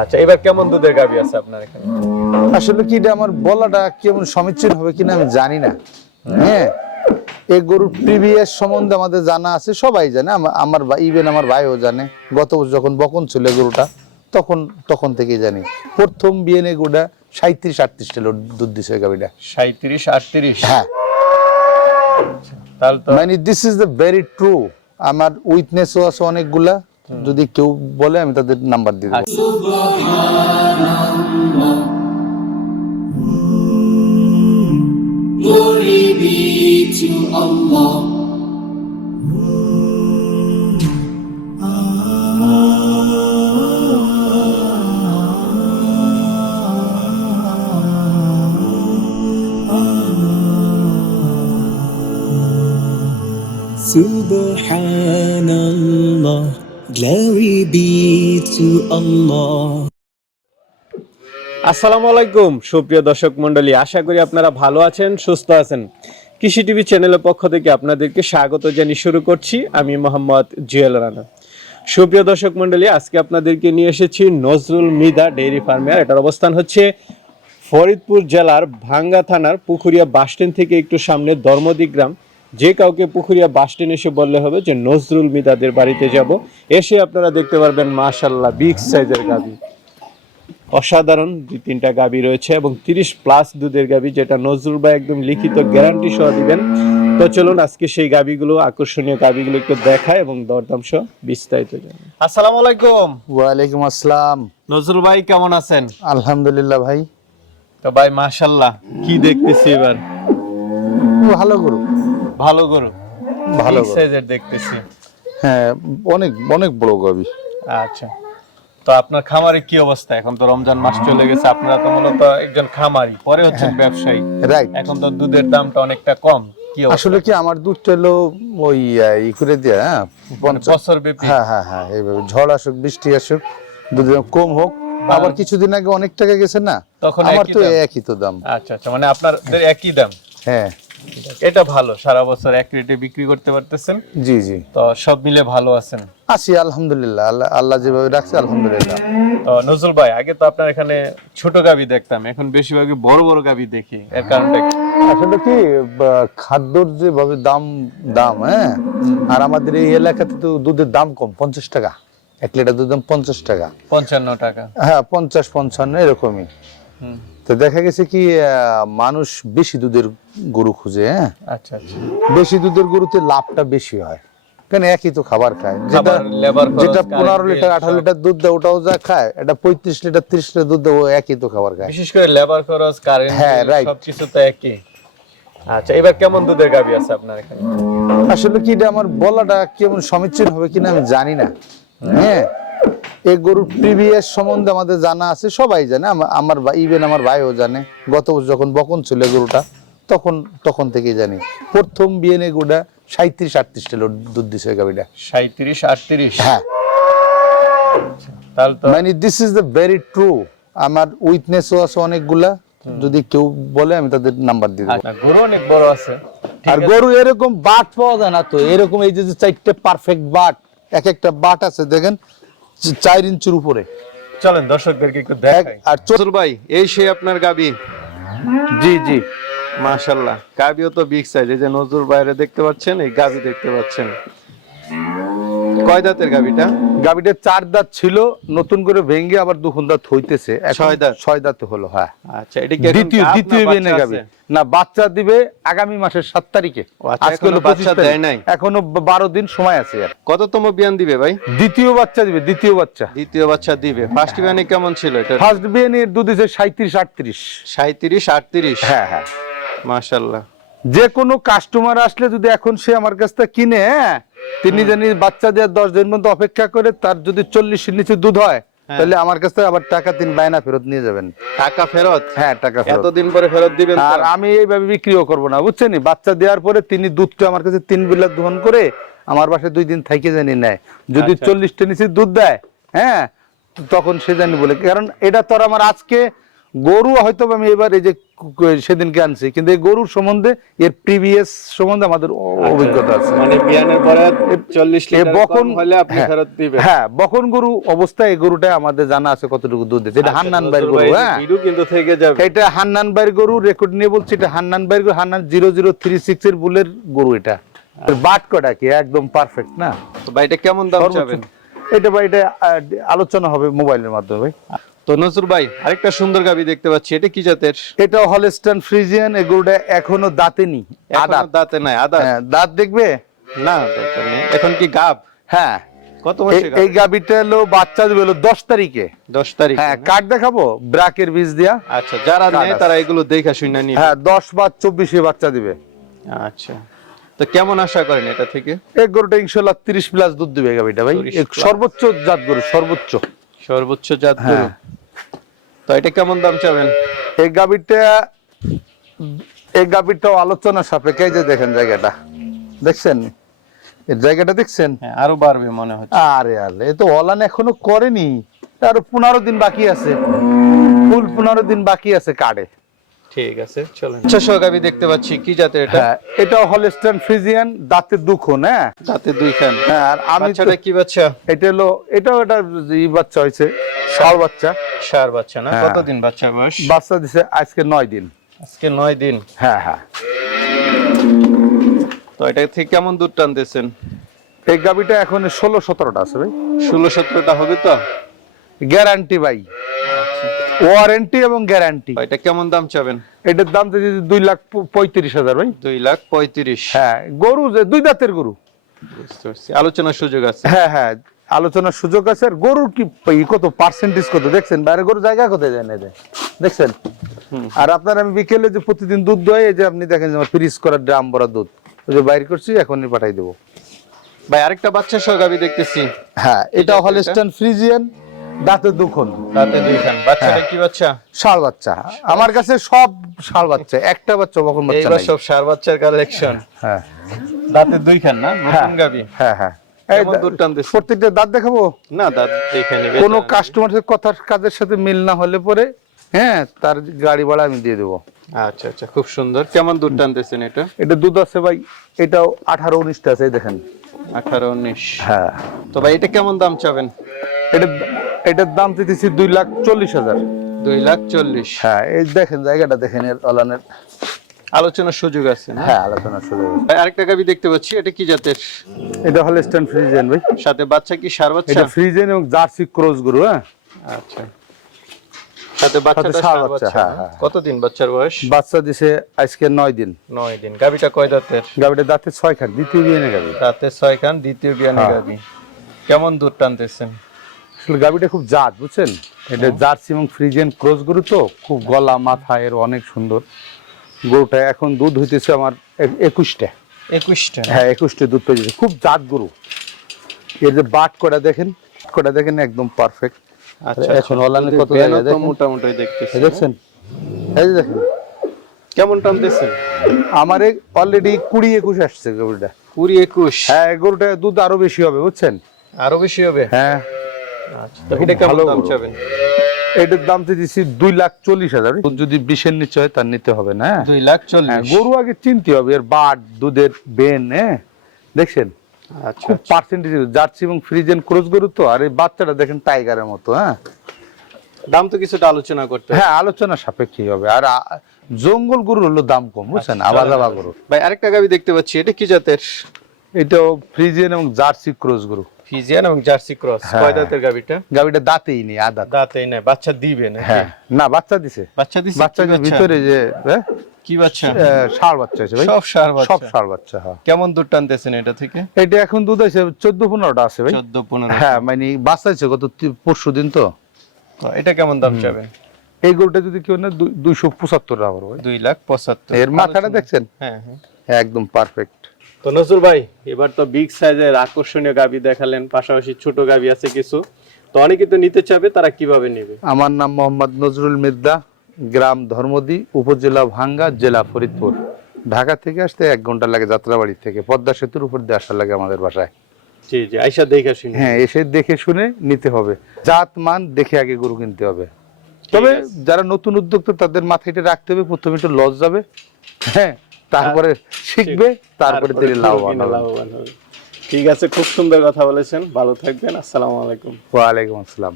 আচ্ছা এবার কেমন দুধের গাবি আছে আপনার এখানে? আসলে কি এটা আমার বলাটা কেমন সমীচীন হবে কিনা আমি জানি না। হ্যাঁ এই গরুর প্রিভিয়াস সম্বন্ধে আমাদের জানা আছে সবাই জানে আমার ইভেন আমার ভাইও জানে। গত বছর যখন বকন ছিল গরুটা তখন তখন থেকেই জানি। প্রথম বিএনএ গরুটা সাঁত্রিশ আটত্রিশ কিলো দুধ দিছে গাবিটা সাঁত্রিশ আটত্রিশ? হ্যাঁ। মানে this is the very true আমার উইটনেসও আছে অনেকগুলা। যদি কেউ বলে আমি তাদের নাম্বার দিয়ে سبحان الله glory be to Allah. আসসালামু আলাইকুম, সুপ্রিয় দর্শক মন্ডলী আশা করি আপনারা ভালো আছেন, সুস্থ আছেন। কৃষি টিভি চ্যানেলের পক্ষ থেকে আপনাদেরকে স্বাগত জানিয়ে শুরু করছি। আমি মোহাম্মদ জুয়েল রানা। সুপ্রিয় দর্শক মন্ডলী আজকে আপনাদেরকে নিয়ে এসেছি নজরুল মিদা ডেইরি ফার্মে। এটার অবস্থান হচ্ছে ফরিদপুর জেলার ভাঙ্গা থানার পুকুরিয়া বাসস্ট্যান্ড থেকে একটু সামনে ধর্মদি গ্রাম। যে কাউকে পুকুরিয়া বাসস্ট্যান্ড এসে বললে হবে যে নজরুল মিদাদের বাড়িতে যাব। এসে আপনারা দেখতে পারবেন মাশাল্লাহ বিগ সাইজের গাভী অসাধারণ দুই তিনটা গাবি রয়েছে এবং তিরিশ প্লাস দুধের গাবি যেটা নজরুল ভাই একদম লিখিত গ্যারান্টি সহ দিবেন। তো চলুন আজকে সেই গাবিগুলো আকর্ষণীয় গাবিগুলো একটু দেখায় এবং দরদাম সহ বিস্তারিত জানি আসসালামু আলাইকুম। ওয়ালাইকুম আসসালাম। নজরুল ভাই কেমন আছেন? আলহামদুলিল্লাহ ভাই। তো ভাই মাশাল্লাহ কি দেখতেছি এবার? ভালো গরু। ভালো গরু। ভালো সাইজের দেখতেছি। হ্যাঁ অনেক অনেক বড় গাবি আচ্ছা। তো আপনার খামারে কি অবস্থা? এখন তো রমজান মাস চলে গেছে আপনারা তো মূলত একজন খামারি পরে হচ্ছেন ব্যবসায়ী। রাইট এখন তো দুধের দামটা অনেকটা কম কি আসলে কি আমার দুধটা হলো ওই ই করে দেয়া হ্যাঁ বছর ব্যাপী। হ্যাঁ হ্যাঁ হ্যাঁ এইভাবে ঝড় আসুক বৃষ্টি আসুক দুধ কম হোক। আবার কিছুদিন আগে অনেক টাকা গেছে না তখন আমার তো একই তো দাম। আচ্ছা আচ্ছা মানে আপনার একই দাম। হ্যাঁ। এটা ভালো সারা বছর এক রেটে বিক্রি করতে পারতেছেন। জি জি। তো সব মিলে ভালো আছেন? আছি আলহামদুলিল্লাহ। আল্লাহ আল্লাহ যেভাবে রাখছে আলহামদুলিল্লাহ। তো নজরুল ভাই আগে তো আপনার এখানে ছোট গাবি দেখতাম এখন বেশিরভাগই বড় বড় গাবি দেখি। এর কারণটা কি? আসলে কি খাদ্যর যেভাবে দাম দাম হ্যাঁ? আর আমাদের এই এলাকাতে তো দুধের দাম কম পঞ্চাশ টাকা। এক লিটার দুধের দাম পঞ্চাশ টাকা। পঞ্চান্ন টাকা। হ্যাঁ পঞ্চাশ পঞ্চান্ন এরকমই। তো দেখা গেছে কি মানুষ বেশি দুধের গরু খুঁজে হ্যাঁ? আচ্ছা আচ্ছা। বেশি দুধের গরুতে লাভটা বেশি হয়। কেন একই তো খাবার খায়? যেটা যেটা পনেরো লিটার আঠারো লিটার দুধ দেয় ওটাও যা খায় এটা পঁয়ত্রিশ লিটার ত্রিশ লিটার দুধ দেয় ও একই তো খাবার খায়। বিশেষ করে লেবার খরচ কারেন্ট হ্যাঁ, right. সবকিছু তো একই। আচ্ছা এবার কেমন দুধের গাবি আছে আপনার এখানে? আসলে কি এটা আমার বলাটা কেমন সমীচীন হবে কিনা আমি জানি না। হ্যাঁ? এই গরুর প্রিভিয়াস সম্বন্ধে আমাদের জানা আছে সবাই জানে। আমার ইভেন আমার ভাইও জানে। গত বছর যখন বকন ছিল গরুটা তখন তখন থেকেই জানি। প্রথম বিএনএ গরুটা সাঁত্রিশ আটত্রিশ কিলো দুধ দিছে গাবিটা সাঁত্রিশ আটত্রিশ? হ্যাঁ। মানে this is the very true আমার উইটনেসও আছে অনেকগুলা। যদি কেউ বলে আমি তাদের নাম্বার দিয়ে দেবো। গরু অনেক বড় আছে। আর গরু এরকম বাট পাওয়া যায় না তো। এরকম এই যে চারটে পারফেক্ট বাট এক একটা বাট আছে দেখেন। চার ইঞ্চির উপরে। চলেন দর্শকদেরকে একটু দেখ আর চতুর ভাই এই সে আপনার গাবি? জি জি। মাশাল্লাহ গাবিও তো বিগ সাইজ এই যে নজরুল বাইরে দেখতে পাচ্ছেন এই গাবি দেখতে পাচ্ছেন। কয় দাঁতের গাবিটা গাবিটা চার দাঁত ছিল নতুন করে ভেঙে আবার দুখন দাঁত হইতেছে। ছয় দাঁত? ছয় দাঁত হলো হ্যাঁ। আচ্ছা এটা দ্বিতীয় দ্বিতীয় বিএনএ গাবি না বাচ্চা দিবে আগামী মাসের সাত তারিখে। আচ্ছা, আজকে হলো বাচ্চা দেয় নাই? এখনও বারো দিন সময় আছে আর কততম বিয়ান দিবে ভাই? দ্বিতীয় বাচ্চা দিবে দ্বিতীয় বাচ্চা। দ্বিতীয় বাচ্চা দিবে। ফার্স্ট বিয়ানে কেমন ছিল এটা? ফার্স্ট বিএনএ দুধ দিছে সাঁত্রিশ আটত্রিশ। সাঁত্রিশ আটত্রিশ? হ্যাঁ হ্যাঁ। মাশাল্লাহ যে কোনো কাস্টমার আসলে যদি এখন সে আমার কাছ থেকে কিনে হ্যাঁ, তিনি জানি বাচ্চা দেওয়ার দশ দিন মধ্যে অপেক্ষা করে তার যদি চল্লিশের নিচে দুধ হয় হ্যাঁ। তাহলে আমার কাছ আবার টাকা তিন বায়না ফেরত নিয়ে যাবেন। টাকা ফেরত? হ্যাঁ টাকা ফেরত। এতদিন পরে ফেরত দিবেন আর আমি এইভাবে বিক্রিও করব না বুঝছেন? বাচ্চা দেওয়ার পরে তিনি দুধটা আমার কাছে তিন বিলা দহন করে আমার বাসায় দুই দিন থাইকে জানি নেয়। যদি আচ্ছা। চল্লিশটা নিচে দুধ দেয় হ্যাঁ তখন সে জানি বলে কারণ এটা তো আর আমার আজকে গরু হয়তো আমি এবার এই যে সেদিনকে আনছি কিন্তু এই গরুর সম্বন্ধে এর প্রিভিয়াস সম্বন্ধে আমাদের অভিজ্ঞতা আছে। মানে বিয়ানের পরে চল্লিশ এ লিটার বকন হলে আপনি হ্যাঁ, ফেরত দিবেন। হ্যাঁ বকন গরু অবস্থায় এই গরুটা আমাদের জানা আছে কতটুকু দুধ দিচ্ছে। এটা হান্নান বাইর গরু হ্যাঁ। কিন্তু থেকে যাবে। এটা হান্নান বাইর গরু রেকর্ড নিয়ে বলছি এটা হান্নান বাইর গরু Hannan zero zero three six এর বুলের গরু এটা। বাট কটা কি? একদম পারফেক্ট না? তো ভাই এটা কেমন দাম চাবেন? এটা ভাই এটা আলোচনা হবে মোবাইলের মাধ্যমে ভাই। তো নজরুল ভাই আরেকটা সুন্দর গাবি দেখতে পাচ্ছি। এটা কি জাতের? এটা হলস্টান ফ্রিজিয়ান এই গরুটা এখনও দাঁতেনি আদাত। দাঁতে নাই আদা হ্যাঁ, দাঁত দেখবে? না এখন কি গাব? হ্যাঁ। কত এই- এই গাবিটা হলো বাচ্চা দিবে হলো দশ তারিখে। দশ তারিখ হ্যাঁ কার্ড দেখাবো? ব্রাকের বীজ দিয়া। আচ্ছা যারা নেয় তারা এগুলো দেখা শুনে নিবে। হ্যাঁ দশ বা চব্বিশে বাচ্চা দিবে। আচ্ছা। তো কেমন আশা করেন এটা থেকে? এই গরুটা ইনশাল্লাহ তিরিশ প্লাস দুধ দিবে গাবিটা ভাই। সর্বোচ্চ জাত গরু সর্বোচ্চ। সর্বোচ্চ জাত হ্যাঁ। গরু তো এটা কেমন দাম চাবেন? এই গাবিটা এই গাবিটাও আলোচনা সাপেক্ষে যে দেখেন জায়গাটা। দেখছেন? এর জায়গাটা দেখছেন? হ্যাঁ আরও বাড়বে মনে হচ্ছে। আরে আরে এ তো অলান এখনও করেনি। আরও পনেরো দিন বাকি আছে। ফুল পনেরো দিন বাকি আছে কার্ডে। ঠিক আছে চলেন। ছশো গাবি দেখতে পাচ্ছি কি জাতের এটা? হ্যাঁ এটাও হলস্টান ফ্রিজিয়ান দাঁতের দুখন হ্যাঁ? দাঁতে দুই খান। হ্যাঁ আর আমি কি বাচ্চা? এটা হলো এটাও এটা বাচ্চা হয়েছে ষাড় বাচ্চা। সার বাচ্চা না? হ্যাঁ। কতদিন বাচ্চা বয়স? বাচ্চা দিছে আজকে নয় দিন। আজকে নয় দিন? হ্যাঁ হ্যাঁ। তো এটা থেকে কেমন দুধ টানতেছেন? এই গাবিটা এখন ষোলো সতেরোটা আছে ভাই। ষোলো সতেরোটা হবে তো? গ্যারান্টি ভাই। ওয়ারেন্টি এবং গ্যারান্টি। এটা কেমন দাম চাবেন? এটার দাম যদি দুই লাখ পঁয়ত্রিশ হাজার ভাই। দুই লাখ পঁয়ত্রিশ। হ্যাঁ গরু যে দুই দাঁতের গরু। বুঝতে পারছি। আলোচনার সুযোগ আছে। হ্যাঁ হ্যাঁ। আলোচনার সুযোগ আছে। আর গরুর কি কত পার্সেন্টেজ কত? দেখছেন বাইরে গরু জায়গা কোথায় দেন এদের দেখছেন? আর আপনার আমি বিকেলে যে প্রতিদিন দুধ দোয়াই এই যে আপনি দেখেন যে আমার ফ্রিজ করার ড্রাম ভরা দুধ ওই যে বাইর করছি এখনই পাঠাই দেবো। ভাই আরেকটা বাচ্চা সহ গাবি দেখতেছি। হ্যাঁ এটা জাতের হলস্টান ফ্রিজিয়ান দাঁতের দুখন। দাঁতে দুই খান বাচ্চাটা কি বাচ্চা? ষাড় বাচ্চা। আমার কাছে সব ষাড় বাচ্চা একটা বাচ্চা কখন বাচ্চা এইবার সব সার বাচ্চার কালেকশন হ্যাঁ। দাঁতে দুই খান না হ্যাঁ। নতুন গাবি? হ্যাঁ হ্যাঁ। প্রত্যেকটা দাঁত দেখাবো? না দাঁত দেখে নেবে কোনো কাস্টমারের কথার কাজের সাথে মিল না হলে পরে হ্যাঁ তার গাড়ি ভাড়া আমি দিয়ে দেবো। আচ্ছা আচ্ছা খুব সুন্দর। কেমন দুধ টানতেছেন এটা? এটা দুধ আছে ভাই এটাও আঠারো উনিশটা আছে দেখেন। আঠারো উনিশ। হ্যাঁ। তো ভাই এটা কেমন দাম চাবেন? এটা এটার দাম দিতেছি দুই লাখ চল্লিশ হাজার। দুই লাখ চল্লিশ। হ্যাঁ এই দেখেন জায়গাটা দেখেন এর অলানের। আলোচনার সুযোগ আছে হ্যাঁ আলোচনা শুরু হবে। ভাই আরেকটা গাবি দেখতে পাচ্ছি এটা কি জাতের? এটা হল স্ট্যান্ড ফ্রিজেন ভাই। সাথে বাচ্চা কি সার বাচ্চা? এটা ফ্রিজেন এবং জার্সি ক্রস গরু হ্যাঁ। আচ্ছা। সাথে বাচ্চাটা ষাঁড় বাচ্চা, বাচ্চা হ্যাঁ, না? হ্যাঁ। বাচ্চার বয়স? বাচ্চা দিছে আজকে নয় দিন। নয় দিন। গাবিটা কয় দাঁতের? গাবিটা দাঁতে ছয় খান দ্বিতীয় বিয়ে গাবি। দাঁতে ছয় খান দ্বিতীয় বিয়ানে হ্যাঁ। গাবি। কেমন দুধ টানতেছেন? আসলে গাবিটা খুব জাত বুঝছেন? এটা জার্সি এবং ফ্রিজেন ক্রস গরু তো খুব গলা মাথা এর অনেক সুন্দর। গরুটা এখন দুধ হইতেছে আমার একুশটা। একুশটা হ্যাঁ একুশটা দুধ পেয়ে খুব জাত গরু। এর যে বাট কটা দেখেন কটা দেখেন একদম পারফেক্ট আচ্ছা এখন অনলাইনে কত? মোটামুটি দেখতেছি দেখছেন? এই যে দেখেন। কেমন টানতেছেন আমার অলরেডি কুড়ি একুশ আসছে গরুটা। কুড়ি একুশ? হ্যাঁ গরুটা দুধ আরও বেশি হবে বুঝছেন? আরও বেশি হবে? হ্যাঁ। আচ্ছা এটা কেমন ভালো দাম চাবেন? এটার দাম তো দিচ্ছি দুই লাখ চল্লিশ হাজার। যদি বিশের নিচে হয় তার নিতে হবে না হ্যাঁ? দুই লাখ হ্যাঁ চল্লিশ গরু আগে চিনতে হবে এর বাট দুধের বেন হ্যাঁ? দেখছেন? আচ্ছা খুব পার্সেন্টেজ জার্সি এবং ফ্রিজেন ক্রস গরু তো আর এই বাচ্চাটা দেখেন টাইগারের মতো হ্যাঁ? দাম তো কিছুটা আলোচনা করতে হ্যাঁ আলোচনা সাপেক্ষে হবে। আর জঙ্গল গরুর হলো দাম কম বুঝছেন? আচ্ছা, আবার। আবার গরু। ভাই আরেকটা গাবি দেখতে পাচ্ছি এটা কি জাতের? এটাও ফ্রিজিয়ান এবং জার্সি ক্রস গরু। ফিজিয়ান এবং জার্সি ক্রস। হ্যাঁ। কয় দাঁতের গাবিটা গাবিটা দাঁতেই নেই আদা দাঁতেই না বাচ্চা দিবে না হ্যাঁ। না বাচ্চা দিছে। বাচ্চা দিছে? বাচ্চা ভিতরে যে কি বাচ্চা? ষাঁড় বাচ্চা আছে ভাই। সব সার বাচ্চা। সব ষাঁড় বাচ্চা হ্যাঁ। কেমন দুধ টানতেছেন এটা থেকে? এটা এখন দুধ আছে চোদ্দ পনেরোটা আছে ভাই। চোদ্দ পনেরো হ্যাঁ মানে বাচ্চা আছে গত পরশু দিন তো। তো এটা কেমন দাম চাবে এই গরুটা যদি কেউ না দুই- দুইশো পঁচাত্তর টাকা পড়বে ভাই। দুই লাখ পঁচাত্তর। এর মাথাটা দেখছেন? হ্যাঁ হ্যাঁ। একদম পারফেক্ট তো নজরুল ভাই এবার তো বিগ সাইজের আকর্ষণীয় গাবি দেখালেন পাশাপাশি ছোট গাবি আছে কিছু। তো অনেকে তো নিতে চাবে তারা কীভাবে নেবে? আমার নাম মোহাম্মদ নজরুল মিদ্দা গ্রাম ধর্মদি উপজেলা ভাঙ্গা জেলা ফরিদপুর। ঢাকা থেকে আসতে এক ঘণ্টা লাগে যাত্রাবাড়ি থেকে পদ্মা সেতুর উপর দিয়ে আসা লাগে আমাদের বাসায়। জি জি আইসা দেখে শুনি। হ্যাঁ এসে দেখে শুনে নিতে হবে। জাত মান দেখে আগে গরু কিনতে হবে। তবে যারা নতুন উদ্যোক্তা তাদের মাথায় এটা রাখতে হবে। প্রথমে একটু লস যাবে হ্যাঁ তারপরে শিখবে তারপরে তিনি লাভবান হবে। ঠিক আছে খুব সুন্দর কথা বলেছেন। ভালো থাকবেন। আসসালামু আলাইকুম। ওয়ালাইকুম আসসালাম।